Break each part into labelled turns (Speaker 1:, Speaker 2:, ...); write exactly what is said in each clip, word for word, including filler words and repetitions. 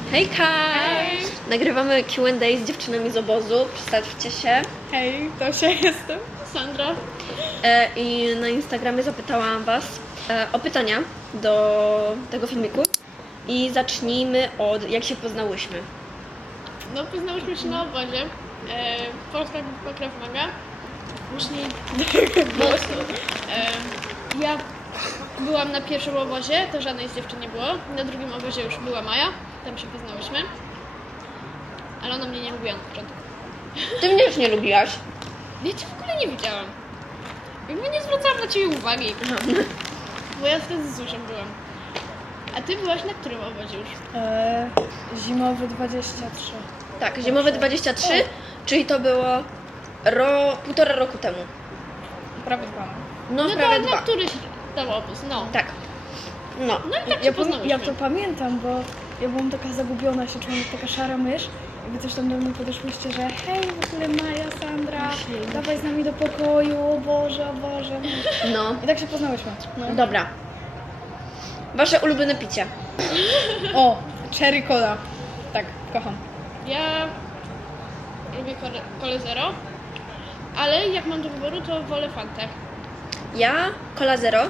Speaker 1: Hejka!
Speaker 2: Hej!
Speaker 1: Nagrywamy Q and A z dziewczynami z obozu. Przedstawcie się.
Speaker 2: Hej, Tosia jestem. Sandra.
Speaker 1: E, I na Instagramie zapytałam Was e, o pytania do tego filmiku. I zacznijmy od jak się poznałyśmy.
Speaker 2: No, poznałyśmy się na obozie. E, Polska Grupa Krav Maga. Później e, ja byłam na pierwszym obozie, to żadnej z dziewczyn nie było. Na drugim obozie już była Maja, tam się poznałyśmy. Ale ona mnie nie lubiła na początku.
Speaker 1: Ty mnie już nie lubiłaś.
Speaker 2: Ja cię w ogóle nie widziałam. Jakby nie zwracałam na ciebie uwagi. Bo ja wtedy z Zuszem byłam. A ty byłaś na którym obozie już?
Speaker 3: Eee, zimowy dwadzieścia trzy.
Speaker 1: Tak, zimowe dwadzieścia trzy, czyli to było ro, półtora roku temu.
Speaker 3: Prawie dwa.
Speaker 1: No,
Speaker 2: No
Speaker 1: prawie
Speaker 2: to
Speaker 1: dwa.
Speaker 2: na któryś tam obóz, no.
Speaker 1: Tak. No.
Speaker 2: No i tak się
Speaker 3: Ja, pam-
Speaker 2: poznałyśmy.
Speaker 3: ja to pamiętam, bo ja byłam taka zagubiona, się czułam jak taka szara mysz. I wy też tam do mnie podeszłyście, że hej, w ogóle Maja, Sandra, dawaj z nami do pokoju, o Boże, o Boże.
Speaker 1: No.
Speaker 3: I tak się poznałyśmy. No.
Speaker 1: Dobra. Wasze ulubione picie.
Speaker 3: O, cherry cola. Tak, kocham.
Speaker 2: Ja lubię kole, kole zero, ale jak mam do wyboru, to wolę Fantę.
Speaker 1: Ja, cola zero.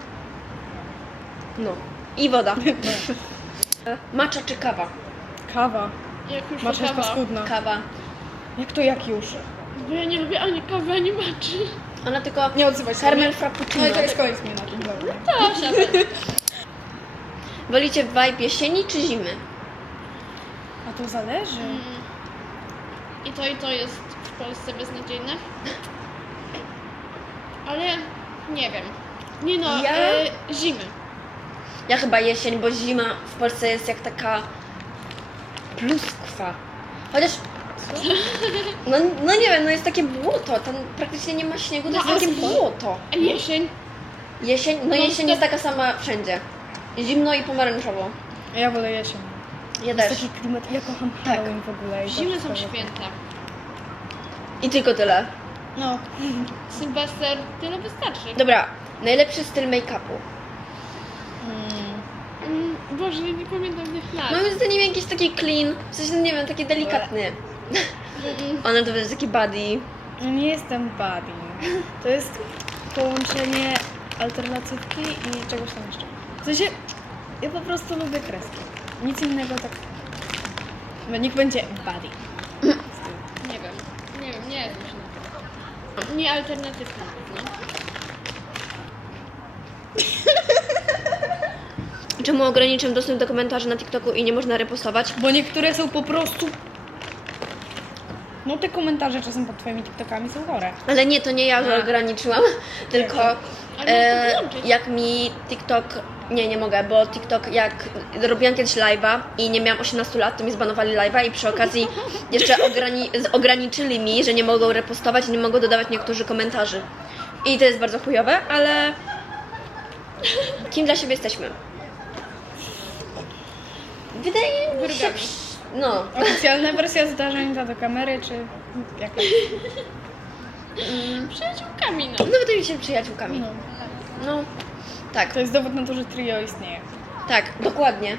Speaker 1: No. I woda. Matcha czy kawa?
Speaker 3: Kawa.
Speaker 2: Jak już
Speaker 3: Masz
Speaker 2: to
Speaker 3: jest
Speaker 2: kawa.
Speaker 3: paskudna.
Speaker 1: Kawa.
Speaker 3: Jak to jak już?
Speaker 2: Bo ja nie lubię ani kawy, ani maczy.
Speaker 1: Ona tylko
Speaker 3: Nie odzywaj się.
Speaker 1: caramel
Speaker 3: No
Speaker 1: frappuccino.
Speaker 3: i to jest koniec mnie na tym dobra.
Speaker 2: To siadaj.
Speaker 1: Wolicie vibe jesieni czy zimy?
Speaker 3: A to zależy.
Speaker 2: Mm. I to i to jest w Polsce beznadziejne. Ale nie wiem. Nie no,
Speaker 1: Ja-
Speaker 2: e, zimy.
Speaker 1: Ja chyba jesień, bo zima w Polsce jest jak taka pluskwa. Chociaż... No, no nie wiem, no jest takie błoto, tam praktycznie nie ma śniegu, to
Speaker 2: No,
Speaker 1: jest
Speaker 2: ale
Speaker 1: takie
Speaker 2: z-
Speaker 1: błoto.
Speaker 2: A jesień?
Speaker 1: Jesień, no
Speaker 2: No,
Speaker 1: jesień
Speaker 2: to-
Speaker 1: jest taka sama wszędzie. Zimno i pomarańczowo.
Speaker 3: Ja wolę jesień.
Speaker 1: Ja
Speaker 3: Jest
Speaker 1: też.
Speaker 3: taki klimat, ja kocham
Speaker 1: Tak.
Speaker 3: Halloween w ogóle. i to
Speaker 2: Zimy
Speaker 3: wszystko
Speaker 2: są
Speaker 3: wokół.
Speaker 2: święta.
Speaker 1: I tylko tyle.
Speaker 3: No.
Speaker 2: Sylwester, tyle wystarczy.
Speaker 1: Dobra, najlepszy styl make-upu.
Speaker 2: Mm, Boże, nie pamiętam tych nazw.
Speaker 1: Moim zdaniem jakiś taki clean, w sensie nie wiem, taki delikatny.
Speaker 2: Mm,
Speaker 1: Ona to będzie taki body.
Speaker 3: Nie jestem body. To jest połączenie alternatywki i czegoś tam jeszcze. W sensie, ja po prostu lubię kreski. Nic innego tak... No, niech będzie body.
Speaker 2: Nie wiem, nie wiem, nie znam się na to. Nie alternatywna na pewno.
Speaker 1: Czemu ograniczam dostęp do komentarzy na TikToku i nie można repostować?
Speaker 3: Bo niektóre są po prostu... No te komentarze czasem pod twoimi TikTokami są chore.
Speaker 1: Ale nie, to nie ja, że
Speaker 3: A.
Speaker 1: ograniczyłam, tylko
Speaker 2: Ale
Speaker 1: e,
Speaker 2: możesz to wyłączyć.
Speaker 1: jak mi TikTok... Nie, nie mogę, bo TikTok jak robiłam kiedyś live'a i nie miałam osiemnastu lat, to mi zbanowali live'a i przy okazji jeszcze ograni z- ograniczyli mi, że nie mogą repostować i nie mogą dodawać niektórzy komentarzy. I to jest bardzo chujowe, ale kim dla siebie jesteśmy? Wydaje mi się...
Speaker 2: Wrogami.
Speaker 1: No.
Speaker 3: Oficjalna wersja zdarzeń ta do kamery, czy jaka?
Speaker 2: Przyjaciółkami, no.
Speaker 1: No wydaje mi się przyjaciółkami.
Speaker 3: No.
Speaker 1: No, tak.
Speaker 3: To jest dowód na to, że trio istnieje.
Speaker 1: Tak, dokładnie.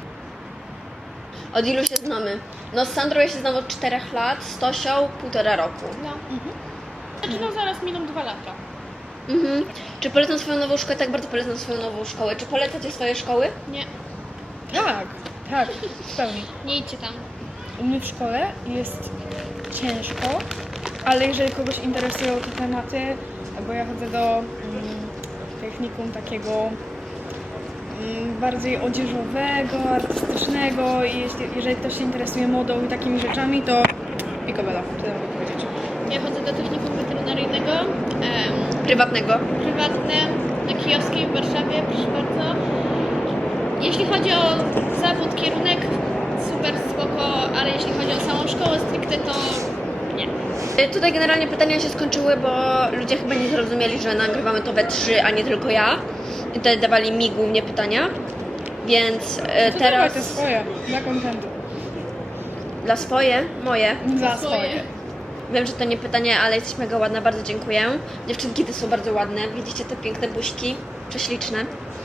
Speaker 1: Od ilu się znamy? No z Sandrą ja się znam od czterech lat, z Tosią półtora roku.
Speaker 2: No. Znaczy no zaraz miną dwa lata.
Speaker 1: Mhm. Czy polecam swoją nową szkołę? Tak, bardzo polecam swoją nową szkołę. Czy polecacie swoje szkoły?
Speaker 2: Nie,
Speaker 3: Tak, tak, w pełni.
Speaker 2: nie idźcie tam.
Speaker 3: U mnie w szkole jest ciężko, ale jeżeli kogoś interesują te tematy, bo ja chodzę do mm, technikum takiego mm, bardziej odzieżowego, artystycznego i jeśli, jeżeli ktoś się interesuje modą i takimi rzeczami, to Picobello, tyle mogę powiedzieć.
Speaker 2: Ja chodzę do technikum weterynaryjnego, em,
Speaker 1: Prywatnego.
Speaker 2: prywatne, na Kijowskiej w Warszawie, proszę bardzo. Jeśli chodzi o zawód, kierunek, super spoko, ale jeśli chodzi o samą szkołę stricte, to nie.
Speaker 1: Y, Tutaj generalnie pytania się skończyły, bo ludzie chyba nie zrozumieli, że nagrywamy to we trzy, a nie tylko ja. I tutaj dawali mi głównie pytania. Więc y,
Speaker 3: To dawaj te
Speaker 1: teraz
Speaker 3: swoje, dla kontentu.
Speaker 1: dla swoje, moje.
Speaker 3: Za
Speaker 2: Swoje.
Speaker 3: swoje.
Speaker 1: Wiem, że to nie pytanie, ale jesteś mega ładna, bardzo dziękuję. Dziewczynki, ty są bardzo ładne. Widzicie te piękne buźki? Prześliczne.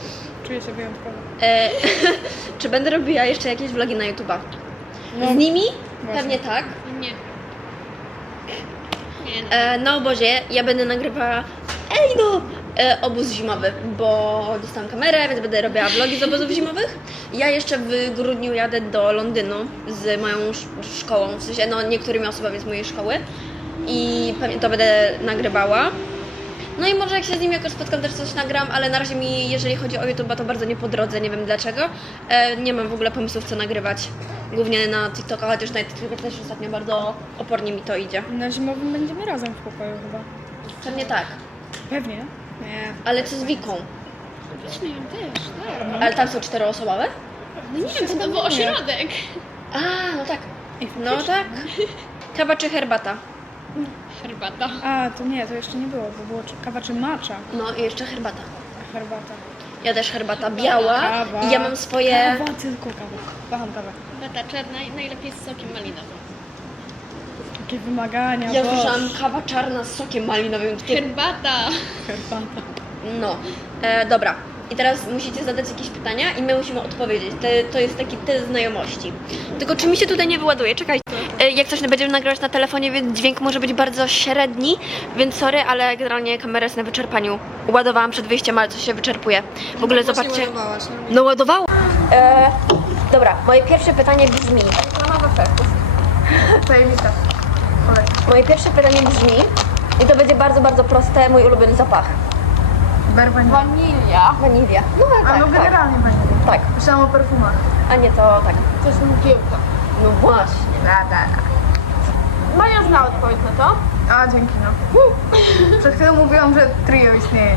Speaker 3: Czuję się wyjątkowo.
Speaker 1: E, czy będę robiła jeszcze jakieś vlogi na YouTube'a?
Speaker 3: No.
Speaker 1: Z nimi?
Speaker 3: Właśnie.
Speaker 1: Pewnie tak.
Speaker 2: Nie. Nie, no.
Speaker 1: E, na obozie ja będę nagrywała, ej no, e, obóz zimowy, bo dostałam kamerę, więc będę robiła vlogi z obozów zimowych. Ja jeszcze w grudniu jadę do Londynu z moją sz- szkołą, w sensie no niektórymi osobami z mojej szkoły i pewnie to będę nagrywała. No i może jak się z nim jakoś spotkam, też coś nagram, ale na razie mi, jeżeli chodzi o YouTube, to bardzo nie po drodze, nie wiem dlaczego. E, nie mam w ogóle pomysłów, co nagrywać. Głównie na TikToka, chociaż na TikToka też ostatnio bardzo opornie mi to idzie.
Speaker 3: Na zimowym będziemy razem w pokoju chyba.
Speaker 1: Pewnie tak.
Speaker 3: Pewnie? Nie.
Speaker 1: Ale co z Wiką?
Speaker 2: Weźmy ją też, tak.
Speaker 1: Ale tam są czteroosobowe?
Speaker 2: No nie wiem, to był ośrodek.
Speaker 1: A, no tak.
Speaker 3: Ej,
Speaker 1: No
Speaker 3: faktycznie.
Speaker 1: tak. Kawa czy herbata?
Speaker 2: Herbata.
Speaker 3: A, to nie, to jeszcze nie było, bo było czy kawa czy macza.
Speaker 1: No i jeszcze herbata.
Speaker 3: A herbata.
Speaker 1: Ja też herbata biała
Speaker 3: Kawa.
Speaker 1: i ja mam swoje...
Speaker 3: Kawa, tylko kawa. Kocham kawę.
Speaker 2: Herbata czarna i najlepiej z sokiem malinowym.
Speaker 3: Takie wymagania,
Speaker 1: Ja
Speaker 3: Boże.
Speaker 1: słyszałam kawa czarna z sokiem malinowym. Takie...
Speaker 2: Herbata.
Speaker 3: Herbata.
Speaker 1: No, e, dobra. I teraz musicie zadać jakieś pytania i my musimy odpowiedzieć. Te, to jest taki test znajomości. Tylko czy mi się tutaj nie wyładuje? Czekajcie. E, jak coś będziemy nagrywać na telefonie, więc dźwięk może być bardzo średni, więc sorry, ale generalnie kamera jest na wyczerpaniu. Ładowałam przed wyjściem, ale coś się wyczerpuje. W ogóle zobaczcie. No ładowało. E, dobra, moje pierwsze pytanie brzmi.
Speaker 3: Zajebista.
Speaker 1: Moje pierwsze pytanie brzmi i to będzie bardzo, bardzo proste. Mój ulubiony zapach.
Speaker 3: Berwanilia.
Speaker 2: Wanilia.
Speaker 1: Wanilia. No
Speaker 3: A
Speaker 1: tak,
Speaker 3: no
Speaker 1: tak.
Speaker 3: generalnie wanilia.
Speaker 1: Tak.
Speaker 3: Myślałam o perfumach.
Speaker 1: A nie, to tak.
Speaker 2: To jest mgiełka.
Speaker 1: No właśnie.
Speaker 3: Da, da.
Speaker 2: Maja zna odpowiedź na to.
Speaker 3: A, dzięki no. Przed chwilą mówiłam, że trio istnieje,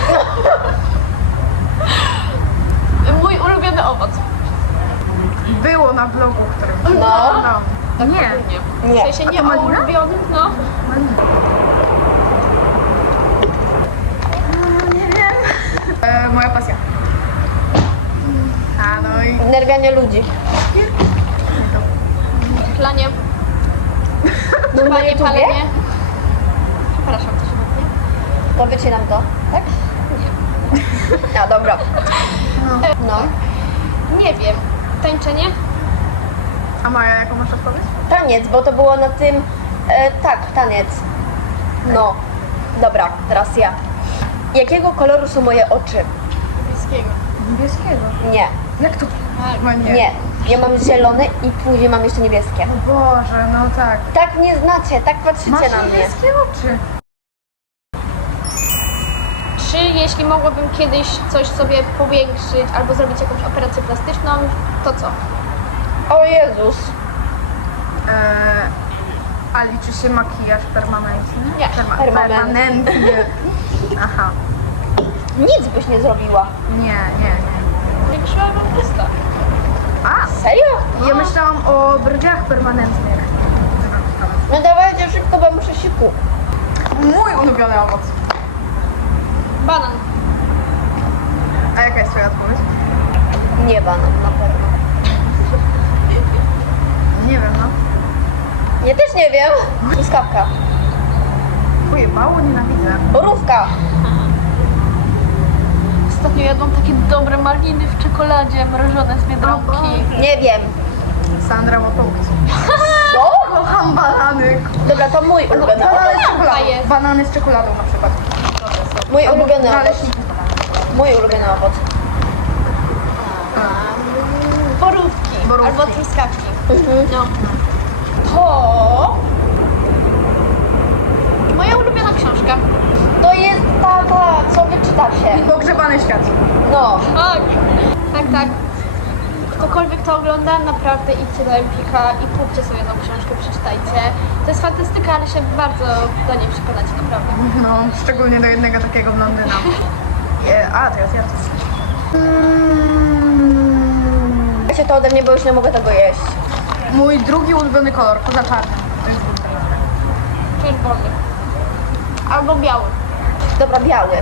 Speaker 3: nie?
Speaker 2: Mój ulubiony owoc.
Speaker 3: Było na blogu, którym...
Speaker 1: No.
Speaker 3: no. Nie.
Speaker 2: Nie.
Speaker 1: Nie.
Speaker 2: W sensie
Speaker 3: A
Speaker 2: nie
Speaker 3: to
Speaker 2: o
Speaker 3: malina?
Speaker 2: ulubionych, no.
Speaker 3: Nie wiem. E, moja pasja. A no i...
Speaker 1: Nerwianie ludzi.
Speaker 2: Chlanie.
Speaker 1: No na
Speaker 2: Panie,
Speaker 1: YouTubie?
Speaker 2: palenie. Przepraszam, to się mówi.
Speaker 1: To wycinam to, tak? Nie. A, dobra. No.
Speaker 2: Nie wiem. Tańczenie?
Speaker 3: A Maja, jaką masz odpowiedź?
Speaker 1: Taniec, bo to było na tym... E, tak, taniec. No. Dobra, teraz ja. Jakiego koloru są moje oczy?
Speaker 2: Niebieskiego.
Speaker 3: Niebieskiego.
Speaker 1: Nie.
Speaker 3: Jak to? Chyba nie.
Speaker 1: Nie. Ja mam zielone i później mam jeszcze niebieskie.
Speaker 3: O Boże, no tak.
Speaker 1: Tak mnie znacie, tak patrzycie
Speaker 3: Masz
Speaker 1: na mnie.
Speaker 3: niebieskie oczy.
Speaker 2: Czy jeśli mogłabym kiedyś coś sobie powiększyć albo zrobić jakąś operację plastyczną, to co?
Speaker 1: O Jezus.
Speaker 3: Eee, a liczy się makijaż permanentny?
Speaker 2: Nie,
Speaker 3: Perma-
Speaker 1: permanentny.
Speaker 3: permanentny. Aha.
Speaker 1: Nic byś nie zrobiła.
Speaker 3: Nie, nie, nie.
Speaker 2: Powiększyłabym usta.
Speaker 3: A!
Speaker 1: Serio?
Speaker 3: Ja myślałam o brdziach permanentnych.
Speaker 1: No dawajcie szybko, bo muszę się ku.
Speaker 3: Mój ulubiony owoc.
Speaker 2: Banan.
Speaker 3: A jaka jest twoja odpowiedź?
Speaker 1: Nie banan, na pewno.
Speaker 3: Nie wiem, no.
Speaker 1: Ja też nie wiem. Truskawka.
Speaker 3: Pojebało, nienawidzę.
Speaker 1: Borówka.
Speaker 2: Ostatnio jadłam takie dobre maliny w czekoladzie mrożone z Biedronki.
Speaker 1: Nie wiem.
Speaker 3: Sandra ma punkt.
Speaker 1: Co?
Speaker 3: Kocham banany.
Speaker 1: Dobra, to mój ulubiony
Speaker 3: Banany
Speaker 1: owoc.
Speaker 3: z czekoladą.
Speaker 2: jest.
Speaker 3: Banany z czekoladą na przykład.
Speaker 1: Mój ulubiony owoc.
Speaker 3: Naleśniki.
Speaker 1: Mój ulubiony owoc.
Speaker 2: Borówki.
Speaker 3: Borówki.
Speaker 2: Albo truskawki.
Speaker 1: Mhm.
Speaker 2: No. To... Moja ulubiona książka.
Speaker 1: To jest ta, ta, co wyczytacie.
Speaker 3: Pogrzebany świat.
Speaker 1: No.
Speaker 2: Tak. Tak, tak. Ktokolwiek to ogląda, naprawdę idźcie do Empika i kupcie sobie tą książkę, przeczytajcie. To jest fantastyka, ale się bardzo do niej przekonacie, naprawdę.
Speaker 3: No, szczególnie do jednego takiego blondyna. E, A, teraz ja coś.
Speaker 1: Ja się to ode mnie, bo już nie mogę tego jeść.
Speaker 3: Mój drugi ulubiony kolor, poza czarnym. To jest
Speaker 2: Czerwony. Albo biały.
Speaker 1: Dobra, biały.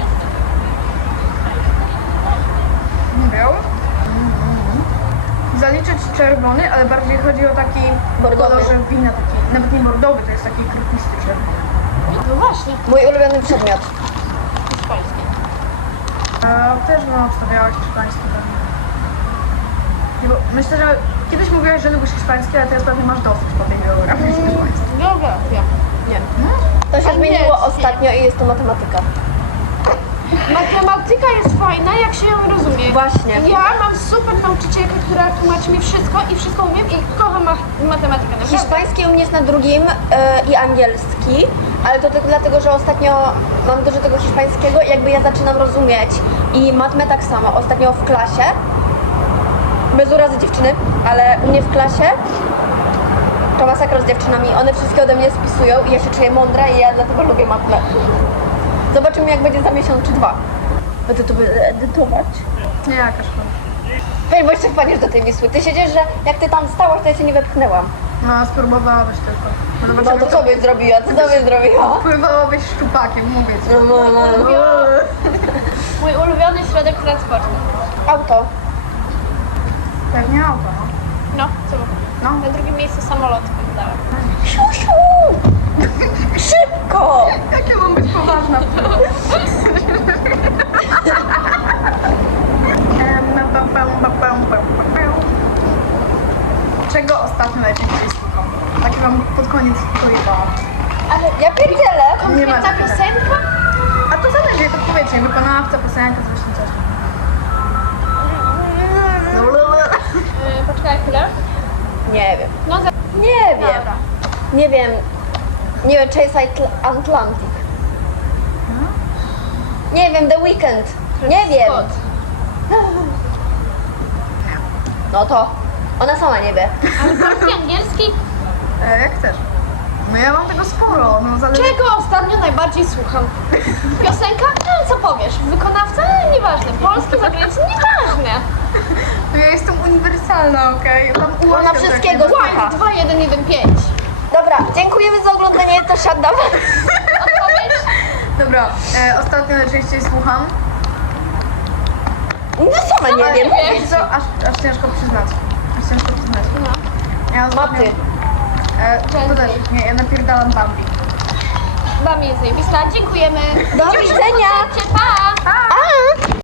Speaker 3: biały. Zaliczyć czerwony, ale bardziej chodzi o taki
Speaker 1: Bordowy.
Speaker 3: kolorze wina, taki, nawet nie bordowy, to jest taki krupnisty czerwony.
Speaker 2: No właśnie.
Speaker 1: Mój ulubiony przedmiot.
Speaker 2: Hiszpański.
Speaker 3: E, też bym obstawiała hiszpański pewnie. Nie, bo myślę, że kiedyś mówiłaś, że lubisz hiszpański, ale teraz pewnie masz dosyć po tej geografii hiszpańskiej.
Speaker 2: Geografia.
Speaker 1: Nie. To się
Speaker 2: Angielski.
Speaker 1: zmieniło ostatnio i jest to matematyka.
Speaker 2: Matematyka jest fajna, jak się ją rozumie.
Speaker 1: Właśnie.
Speaker 2: Ja mam super nauczycielkę, która tłumaczy mi wszystko i wszystko umiem i kocham ma- matematykę. Naprawdę.
Speaker 1: Hiszpański u mnie jest na drugim e, i angielski, ale to tylko dlatego, że ostatnio mam dużo tego hiszpańskiego i jakby ja zaczynam rozumieć i matmę tak samo. Ostatnio w klasie, bez urazy dziewczyny, ale u mnie w klasie to masakra z dziewczynami, one wszystkie ode mnie spisują i ja się czuję mądra i ja dlatego lubię matmę. Zobaczymy jak będzie za miesiąc czy dwa. Będę to edytować.
Speaker 3: Nie, jaka szkoda.
Speaker 1: Weź, bo jeszcze wpadniesz do tej Wisły. Ty siedzisz, że jak ty tam stałaś, to ja cię nie wepchnęłam.
Speaker 3: No, spróbowałabyś tylko.
Speaker 1: No
Speaker 3: Zobaczymy,
Speaker 1: to co byś zrobiła? Co to byś zrobiła?
Speaker 3: Pływałabyś szczupakiem, mówię ci.
Speaker 1: No, no, no, no.
Speaker 2: Mój ulubiony środek transportu.
Speaker 1: Auto.
Speaker 3: Pewnie auto, no.
Speaker 2: No, co?
Speaker 3: No.
Speaker 2: Na drugim miejscu samolot wyglądałem.
Speaker 1: Siusiu! Szybko!
Speaker 3: Jak ja mam być poważna? Em, ba, ba, ba, ba, ba, ba. Czego ostatnio najczęściej słucham? Tak wam pod koniec pojebałam.
Speaker 1: Ale ja pierdzielę.
Speaker 3: Nie ma
Speaker 2: Ta
Speaker 3: takiego.
Speaker 2: piosenka?
Speaker 3: A to zależy, to powiecie, wykonawca, piosenka, coś tam, coś tam.
Speaker 2: Yy, poczekaj chwilę.
Speaker 1: Nie wiem.
Speaker 2: No, za...
Speaker 1: Nie wiem.
Speaker 2: Dobra.
Speaker 1: Nie wiem. Nie wiem, Chase Atl- Atlantic. Nie wiem, The Weeknd. Nie wiem.
Speaker 2: Scott.
Speaker 1: No to ona sama nie wie.
Speaker 2: Ale polski, angielski?
Speaker 3: E, jak chcesz. No ja mam tego sporo, no zależy.
Speaker 2: Czego ostatnio najbardziej słucham? Piosenka? No co powiesz? Wykonawca? E, nieważne. Polski, zagraniczny? Nieważne.
Speaker 3: No ja jestem uniwersalna, okej? Tam
Speaker 1: Ona
Speaker 3: ułatwiam
Speaker 1: wszystkiego
Speaker 3: takie-
Speaker 1: słucha.
Speaker 2: White dwa jeden jeden pięć.
Speaker 1: Dobra, dziękujemy za oglądanie, to siadam.
Speaker 2: Odpowiedź?
Speaker 3: Dobra, e, ostatnio najczęściej słucham.
Speaker 1: No sama nie
Speaker 3: Ale
Speaker 1: wiem.
Speaker 3: wiecie co, aż, aż ciężko przyznać. Aż ciężko przyznać.
Speaker 2: No.
Speaker 3: Ja ostatnio,
Speaker 1: Maty.
Speaker 3: E, to też, nie, ja napierdalam Bambi.
Speaker 2: Bambi jest zajebista. Dziękujemy.
Speaker 1: Do widzenia.
Speaker 2: Pa!
Speaker 1: A!